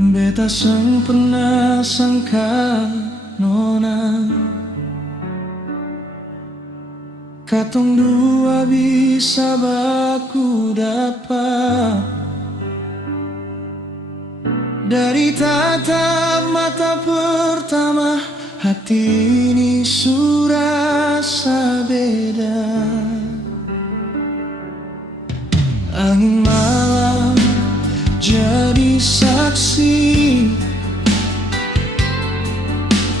Beta sang pernah sangka nona katong dua bisa baku dapat. Dari tatap mata pertama, hati ini surasa beda. Angin malam jadi saksi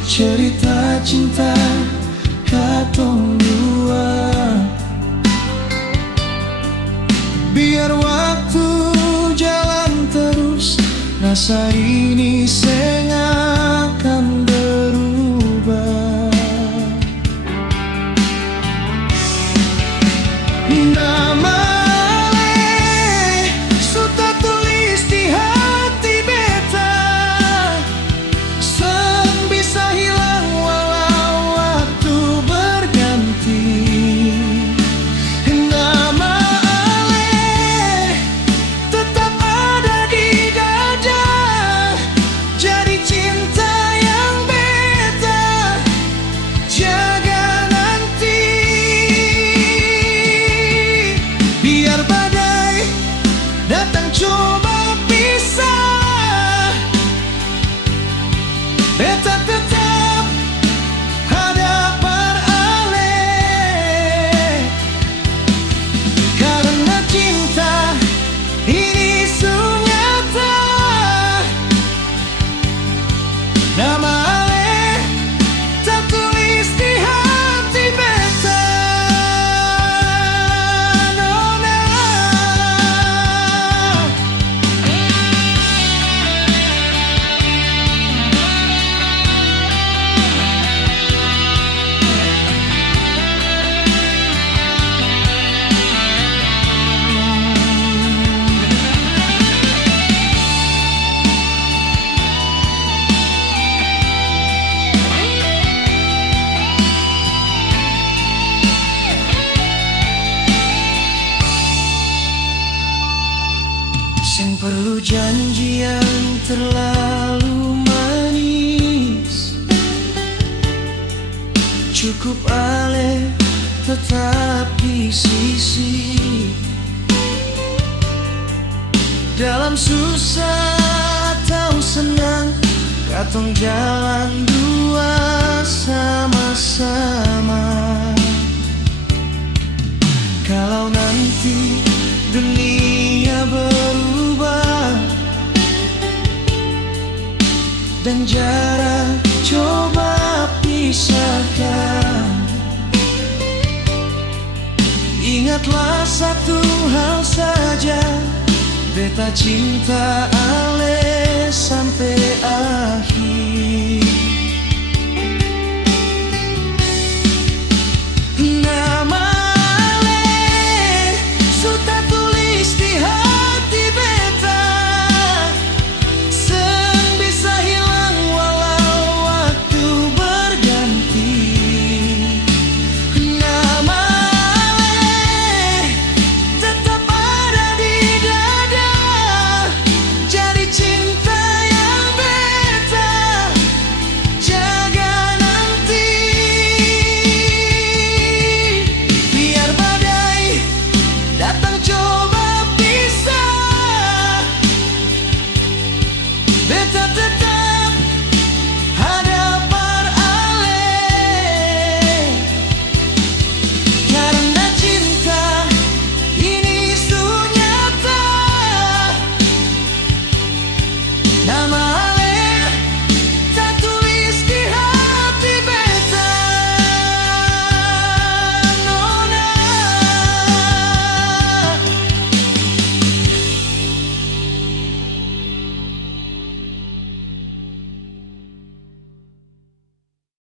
cerita cinta katong dua. Biar waktu jalan terus, rasa ini seng akan berubah. Nama sudah tulis di hati beta, seng bisa hilang walau waktu berganti. Nama tetap ada di dada, jadi cinta yang beta jaga nanti. Biar badai datang coba pisah, beta tetap hadapan aleh. Karena cinta ini sunyata, nama aleh tertulis di hati beta, nona. Sing perlu janji yang terlalu manis, cukup aleh tetap di sisi. Dalam susah atau senang, katong jalan dua sama-sama. Kalau nanti dunia berubah dan jarak coba pisahkan, ingatlah satu hal saja, beta cinta